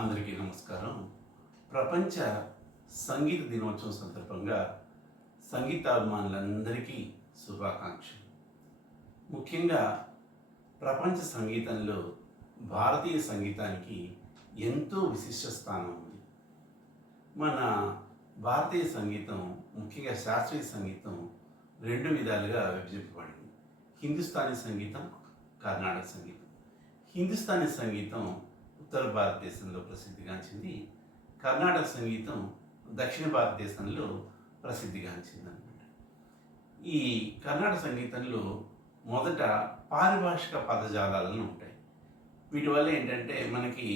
అందరికీ నమస్కారం. ప్రపంచ సంగీత దినోత్సవం సందర్భంగా సంగీతాభిమానులందరికీ శుభాకాంక్షలు. ముఖ్యంగా ప్రపంచ సంగీతంలో భారతీయ సంగీతానికి ఎంతో విశిష్ట స్థానం ఉంది. మన భారతీయ సంగీతం, ముఖ్యంగా శాస్త్రీయ సంగీతం రెండు విధాలుగా విభజింపబడింది. హిందుస్థానీ సంగీతం, కర్ణాటక సంగీతం. హిందుస్థానీ సంగీతం ఉత్తర భారతదేశంలో ప్రసిద్ధిగాంచింది. కర్ణాటక సంగీతం దక్షిణ భారతదేశంలో ప్రసిద్ధిగాంచింది అనమాట. ఈ కర్ణాటక సంగీతంలో మొదట పారిభాషిక పదజాలాలను ఉంటాయి. వీటి వల్ల ఏంటంటే మనకి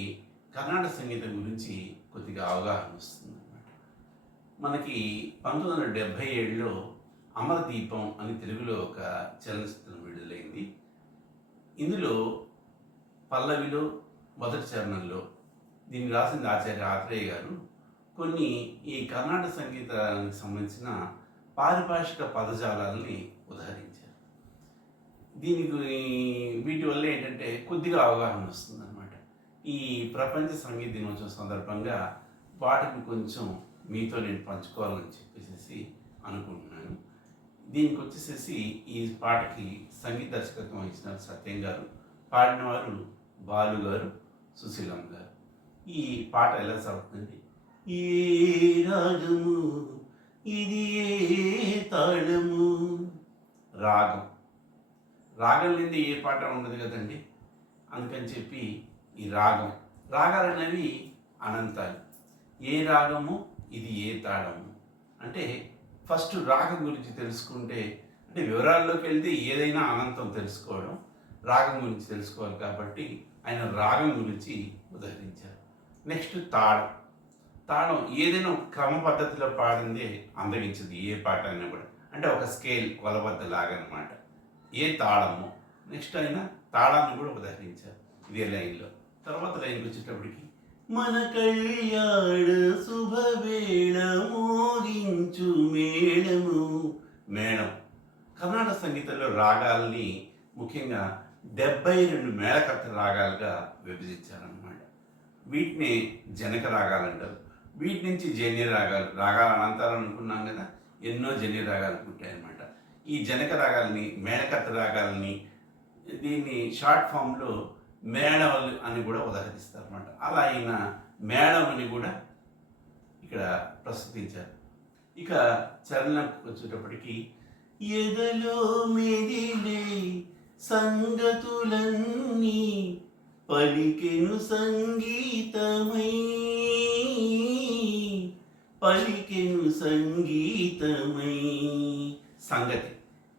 కర్ణాటక సంగీతం గురించి కొద్దిగా అవగాహన వస్తుంది అనమాట. మనకి 1977లో అమరదీపం అని తెలుగులో ఒక చలనచిత్రం విడుదలైంది. ఇందులో పల్లవిలో మొదటి చరణంలో దీన్ని రాసింది ఆచార్య ఆత్రేయ గారు కొన్ని ఈ కర్ణాటక సంగీతానికి సంబంధించిన పారిభాషిక పదజాలాలని ఉదహరించారు. వీటి వల్ల ఏంటంటే కొద్దిగా అవగాహన వస్తుందన్నమాట. ఈ ప్రపంచ సంగీత దినోత్సవం సందర్భంగా వాటిని కొంచెం మీతో నేను పంచుకోవాలని చెప్పేసి అనుకుంటున్నాను. దీనికి వచ్చేసేసి ఈ పాటకి సంగీత దర్శకత్వం వహించిన సత్యం గారు, పాడినవారు బాలు గారు, సుశీలమ్మ గారు. ఈ పాట ఎలా సాగుతుంది? ఏ రాగము ఇది, ఏ తాళము. రాగం లేనిది ఏ పాట ఉండదు కదండి. అందుకని చెప్పి ఈ రాగాలు అనేవి అనంతాలు. ఏ రాగము ఇది, ఏ తాళము అంటే ఫస్ట్ రాగం గురించి తెలుసుకుంటే, అంటే వివరాల్లోకి వెళ్తే ఏదైనా అనంతం తెలుసుకోవడం, రాగం గురించి తెలుసుకోవాలి. కాబట్టి ఆయన రాగం గురించి ఉదహరించారు. నెక్స్ట్ తాళం ఏదైనా ఒక క్రమ పద్ధతిలో పాడిందే అందగించదు ఏ పాట అయినా కూడా. అంటే ఒక స్కేల్ కొలబద్ద లాగా అనమాట. ఏ తాళము. నెక్స్ట్ ఆయన తాళాన్ని కూడా ఉదహరించారు ఇదే లైన్లో. తర్వాత లైన్కి వచ్చేటప్పటికి మన కళ్యాణ శుభవేళ మోగించు మేళం. కర్ణాటక సంగీతంలో రాగాల్ని ముఖ్యంగా 72 మేళకర్త రాగాలుగా విభజించారన్నమాట. వీటిని జనక రాగాలు అంటారు. వీటి నుంచి జన్య రాగాల అనంతరం అనుకున్నాం కదా, ఎన్నో జన్య రాగాలు పుట్టాయన్నమాట. ఈ జనక రాగాలని, మేళకర్త రాగాలని, దీన్ని షార్ట్ ఫామ్లో మేళం అని కూడా ఉదహరిస్తారు అన్నమాట. అలా అయిన మేళం అని కూడా ఇక్కడ ప్రస్తుతించారు. ఇక చరణంకి వచ్చేటప్పటికి ఎదలో మెదిలే సంగతులన్నీ పలికెను సంగీతమై. సంగతి.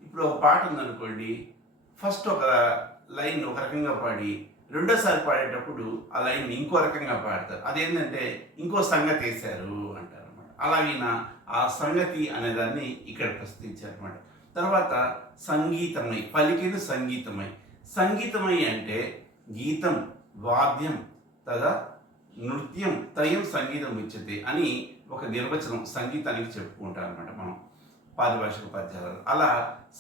ఇప్పుడు ఒక పాట ఉందనుకోండి, ఫస్ట్ ఒక లైన్ ఒక రకంగా పాడి రెండోసారి పాడేటప్పుడు ఆ లైన్ ఇంకో రకంగా పాడతారు. అదేంటంటే ఇంకో సంగతి వేశారు అంటారు అనమాట. అలాగిన ఆ సంగతి అనేదాన్ని ఇక్కడ ప్రస్తుతించారు అనమాట. తర్వాత సంగీతమై, పలికిన సంగీతమై అంటే గీతం, వాద్యం, తదా నృత్యం త్రయం సంగీతం ఉచ్యతే అని ఒక నిర్వచనం సంగీతానికి చెప్పుకుంటాం అనమాట మనం పారిభాషిక పద్యాలు. అలా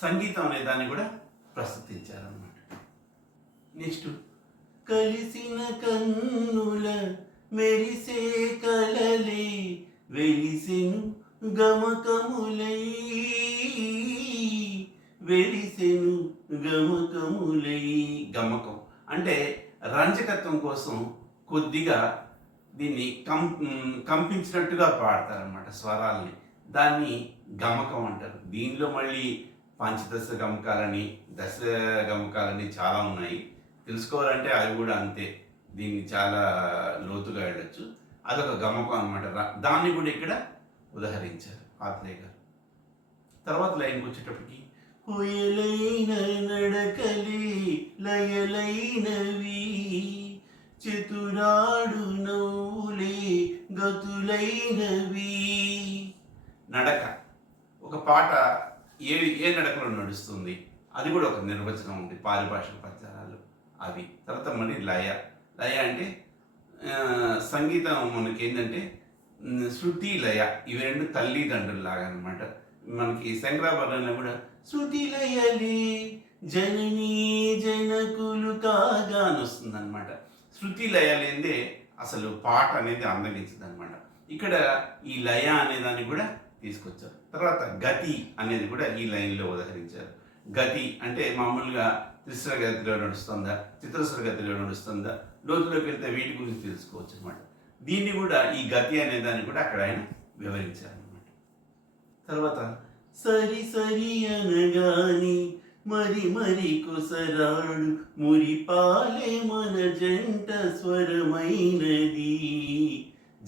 సంగీతం అనే దాన్ని కూడా ప్రస్తుతించారనమాట. నెక్స్ట్ కలిసిన కన్నుల మెరిసే కలలే వెలిసెను గమకములై. గమకం అంటే రంజకత్వం కోసం కొద్దిగా దీన్ని కంపించినట్టుగా పాడతారనమాట స్వరాల్ని. దాన్ని గమకం అంటారు. దీనిలో మళ్ళీ పంచదశ గమకాలని, దశ గమకాలని చాలా ఉన్నాయి. తెలుసుకోవాలంటే అవి కూడా అంతే, దీన్ని చాలా లోతుగా వెళ్ళచ్చు. అదొక గమకం అనమాట. దాన్ని కూడా ఇక్కడ ఉదహరించారు ఆత్రేయ గారు. తర్వాత లైన్కి వచ్చేటప్పటికి హొయలైన నడకలే లయలైనవి, చతురాడు నవ్వులే గతులైనవి. నడక, ఒక పాట ఏ నడకలో నడుస్తుంది అది కూడా ఒక నిర్వచనం ఉంది పారిభాషిక పద్యాలు అవి. తర్వాత మళ్ళీ లయ అంటే సంగీతం మనకి ఏంటంటే శృతి లయ, ఇవి రెండు తల్లిదండ్రులు లాగా అనమాట. మనకి శంకరాభరణంలో కూడా శృతి లయలే జననీ జనకులు కాగా అని వస్తుంది అనమాట. శృతి లయ లేదే అసలు పాట అనేది అందగించదు అనమాట. ఇక్కడ ఈ లయ అనేదాన్ని కూడా తీసుకొచ్చారు. తర్వాత గతి అనేది కూడా ఈ లైన్లో ఉదహరించారు. గతి అంటే మామూలుగా త్రిస్ర గతిలో నడుస్తుందా, చతురస్ర గతిలో నడుస్తుందా, లోతులోకి వెళ్తే వీటి గురించి తెలుసుకోవచ్చు అనమాట. దీన్ని కూడా ఈ గతి అనే దాన్ని కూడా అక్కడ ఆయన వివరించారు అనమాట. తర్వాత సరి సరి అనగాని మరి మరి కుసరాడు మురిపాలే మన జంట స్వరమైనది.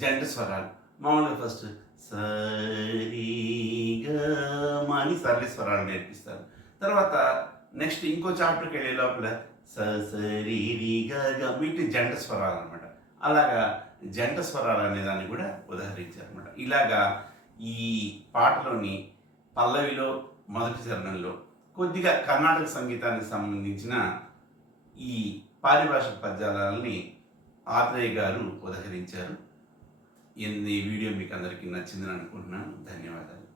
జంట స్వరాలు మామూలుగా ఫస్ట్ సరిగా అని సరళి స్వరాలు నేర్పిస్తారు. తర్వాత నెక్స్ట్ ఇంకో చాప్టర్కి వెళ్ళే లోపల సరిగా వీటి జంట స్వరాలు అనమాట. అలాగా జంట స్వరాలు అనే దాన్ని కూడా ఉదహరించారు అనమాట. ఇలాగా ఈ పాటలోని పల్లవిలో మొదటి చరణంలో కొద్దిగా కర్ణాటక సంగీతానికి సంబంధించిన ఈ పారిభాషిక పద్యాలని ఆత్రేయ గారు ఉదహరించారు. ఈ వీడియో మీకు అందరికీ నచ్చిందని అనుకుంటున్నాను. ధన్యవాదాలు.